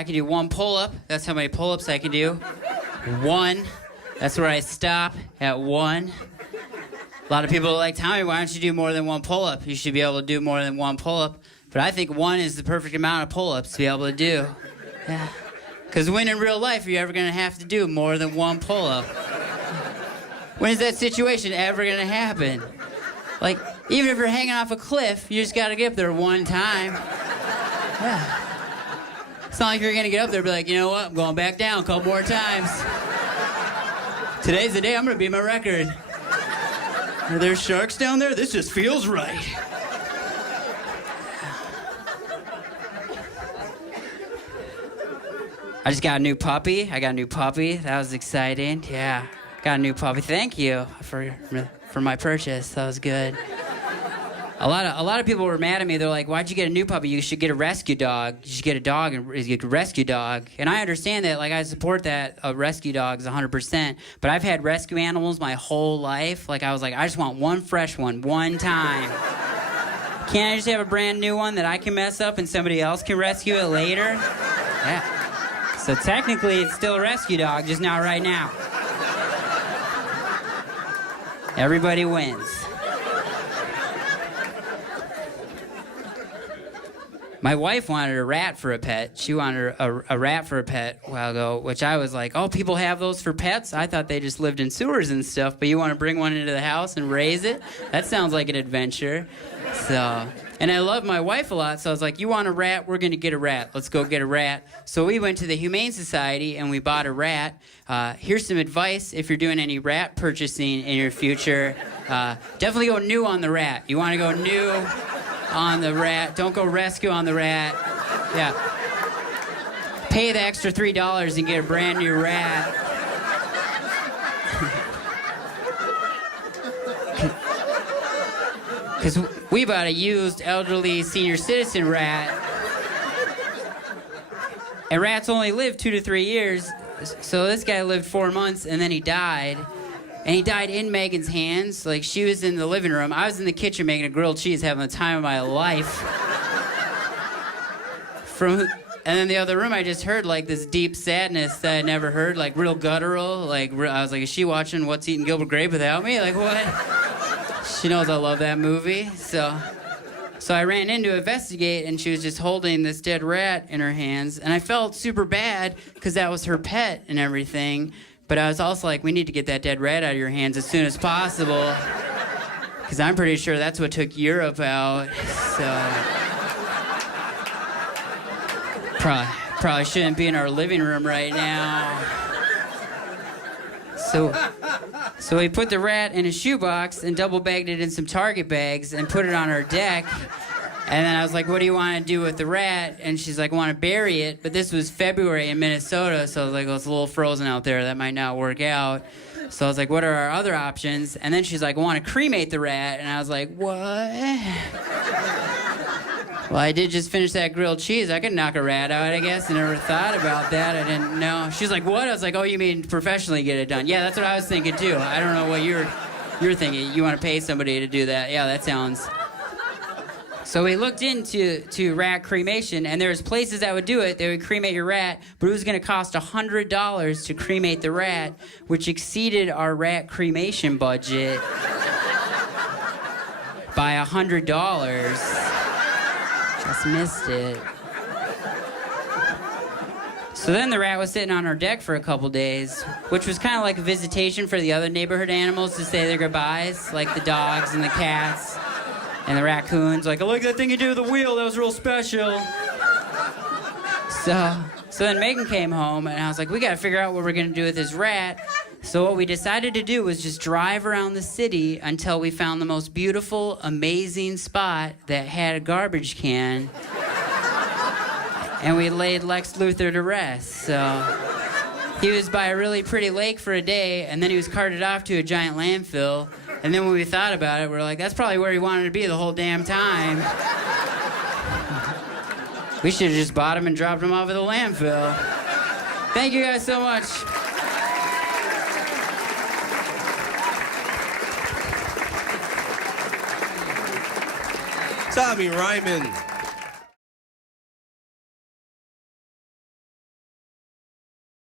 I can do one pull-up. That's how many pull-ups I can do. One. That's where I stop, at one. A lot of people are like, Tommy, why don't you do more than one pull-up? You should be able to do more than one pull-up. But I think one is the perfect amount of pull-ups to be able to do. Yeah. Because when in real life are you ever going to have to do more than one pull-up? When is that situation ever going to happen? Like, even if you're hanging off a cliff, you just got to get up there one time. Yeah. It's not like you're going to get up there and be like, you know what, I'm going back down a couple more times. Today's the day I'm going to beat my record. Are there sharks down there? This just feels right. I just got a new puppy. That was exciting. Yeah, got a new puppy. Thank you for my purchase. That was good. A lot of people were mad at me. They're like, "Why'd you get a new puppy? You should get a rescue dog. You should get a dog and get a rescue dog." And I understand that. Like, I support that rescue dogs 100%. But I've had rescue animals my whole life. Like, I was like, I just want one fresh one, one time. Can't I just have a brand new one that I can mess up and somebody else can rescue it later? Yeah. So technically, it's still a rescue dog, just not right now. Everybody wins. My wife wanted a rat for a pet. She wanted a rat for a pet a while ago, which I was like, oh, people have those for pets? I thought they just lived in sewers and stuff, but you want to bring one into the house and raise it? That sounds like an adventure. So, and I love my wife a lot, so I was like, you want a rat? We're going to get a rat. Let's go get a rat. So we went to the Humane Society and we bought a rat. Here's some advice if you're doing any rat purchasing in your future. Definitely go new on the rat. You want to go new on the rat. Don't go rescue on the rat. Yeah. Pay the extra $3 and get a brand new rat. Because we bought a used elderly senior citizen rat. And rats only live 2 to 3 years. So this guy lived 4 months and then he died. And he died in Megan's hands. Like, she was in the living room. I was in the kitchen making a grilled cheese, having the time of my life. And then the other room, I just heard, like, this deep sadness that I'd never heard, like, real guttural. Like, I was like, is she watching What's Eating Gilbert Grape without me? Like, what? She knows I love that movie. So I ran in to investigate, and she was just holding this dead rat in her hands. And I felt super bad, because that was her pet and everything. But I was also like, we need to get that dead rat out of your hands as soon as possible. Because I'm pretty sure that's what took Europe out. So probably shouldn't be in our living room right now. So we put the rat in a shoebox and double bagged it in some Target bags and put it on our deck. And then I was like, what do you want to do with the rat? And she's like, I want to bury it. But this was February in Minnesota, so I was like, well, it's a little frozen out there. That might not work out. So I was like, what are our other options? And then she's like, I want to cremate the rat. And I was like, what? Well, I did just finish that grilled cheese. I could knock a rat out, I guess. I never thought about that. I didn't know. She's like, what? I was like, oh, you mean professionally get it done? Yeah, that's what I was thinking, too. I don't know what you're thinking. You want to pay somebody to do that. Yeah, that sounds... So we looked into rat cremation, and there's places that would do it. They would cremate your rat, but it was going to cost $100 to cremate the rat, which exceeded our rat cremation budget by $100. Just missed it. So then the rat was sitting on our deck for a couple days, which was kind of like a visitation for the other neighborhood animals to say their goodbyes, like the dogs and the cats. And the raccoon's like, I like that thing you do with the wheel. That was real special. So then Megan came home, and I was like, we got to figure out what we're going to do with this rat. So what we decided to do was just drive around the city until we found the most beautiful, amazing spot that had a garbage can. And we laid Lex Luthor to rest. So he was by a really pretty lake for a day, and then he was carted off to a giant landfill. And then when we thought about it, we were like, that's probably where he wanted to be the whole damn time. We should have just bought him and dropped him off at the landfill. Thank you guys so much. Tommy Ryman.